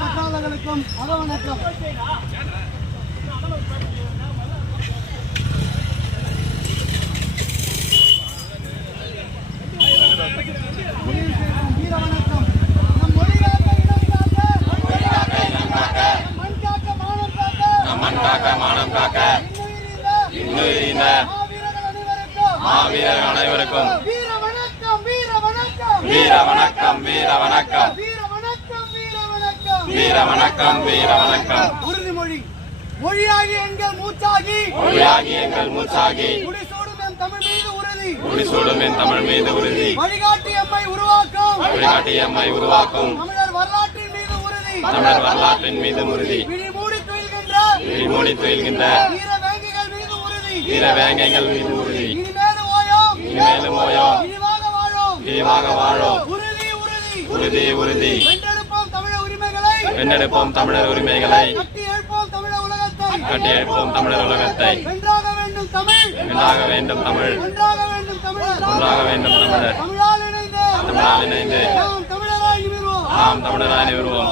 பற்றாளர்களுக்கும் மதவணக்கம். வீரவணக்கம். நம் மொழிகாக்க இனம் காக்க, மண் காக்க மானம் காக்க, மண் காக்க மானம் காக்க, இன்னுயிரிந்த மாவீரர்கள் அனைவருக்கும் வீர வணக்கம், வீர வணக்கம், வீர வணக்கம், வீர வணக்கம், வீர வணக்கம், வீர வணக்கம், வீர வணக்கம், வீர வணக்கம். உறுதிமொழி. மொழியாகி எங்கள் மூச்சாகி, மொழியாகி எங்கள் மூச்சாகி, முடிசூடும் என் தமிழ் மீது உறுதி, முடிசூடும் என் தமிழ் மீது உறுதி, வழிகாட்டி எம்மை உருவாக்கும், வழிகாட்டி எம்மை உருவாக்கும், தமிழர் வரலாற்றின் மீது உறுதி, தமிழர் வரலாற்றின் மீது உறுதி, விழிமூடி துயில்கின்ற விழிமூடி துயில்கின்ற வீர வேங்கைகள் மீது உறுதி, வீர வேங்கைகள் மீது உறுதி, இனிமேலும் ஓயோம், இனிமேலும் ஓயோம், இனிவாக வாழோம், விரிவாக வாழோம், உறுதி உறுதி, உறுதி உறுதி, வென்றெடுப்போம் தமிழர் உரிமைகளை, வென்றெடுப்போம் தமிழர் உரிமைகளை, கட்டி எழுப்போம் தமிழர் உலகத்தை, கட்டி எழுப்போம் தமிழர் உலகத்தை, வென்றாக வேண்டும் தமிழ், வென்றாக வேண்டும் தமிழ், ஒன்றாக வேண்டும் தமிழர், ஒன்றாக வேண்டும் தமிழர், தமிழால் இணைந்து தமிழால் இணைந்து நாம் தமிழராய் நிமிர்வோம், நாம் தமிழராய் நிறுவோம்.